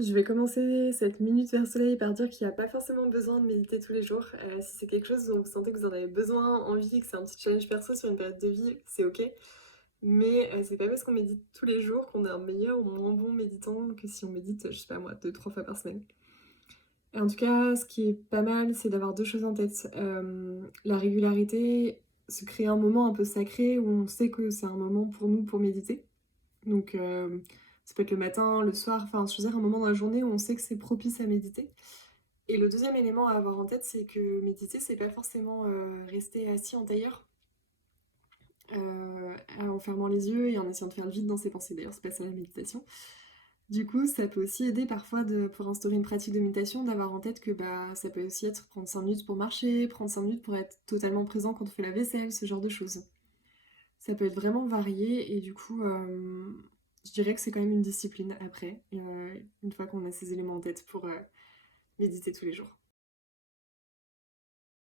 Je vais commencer cette minute vers soleil par dire qu'il y a pas forcément besoin de méditer tous les jours. Si c'est quelque chose dont vous sentez que vous en avez besoin, envie, que c'est un petit challenge perso sur une période de vie, c'est OK. Mais, c'est pas parce qu'on médite tous les jours qu'on est un meilleur ou moins bon méditant que si on médite, je sais pas moi, 2-3 fois par semaine. Et en tout cas, ce qui est pas mal, c'est d'avoir 2 choses en tête. La régularité, se créer un moment un peu sacré où on sait que c'est un moment pour nous pour méditer. Donc, ça peut être le matin, le soir, enfin, je veux dire un moment dans la journée où on sait que c'est propice à méditer. Et le deuxième élément à avoir en tête, c'est que méditer, c'est pas forcément, rester assis en tailleur, en fermant les yeux et en essayant de faire le vide dans ses pensées. D'ailleurs, c'est pas ça la méditation. Du coup, ça peut aussi aider parfois pour instaurer une pratique de méditation, d'avoir en tête que bah, ça peut aussi être prendre 5 minutes pour marcher, prendre 5 minutes pour être totalement présent quand on fait la vaisselle, ce genre de choses. Ça peut être vraiment varié et du coup, je dirais que c'est quand même une discipline après, une fois qu'on a ces éléments en tête pour méditer tous les jours.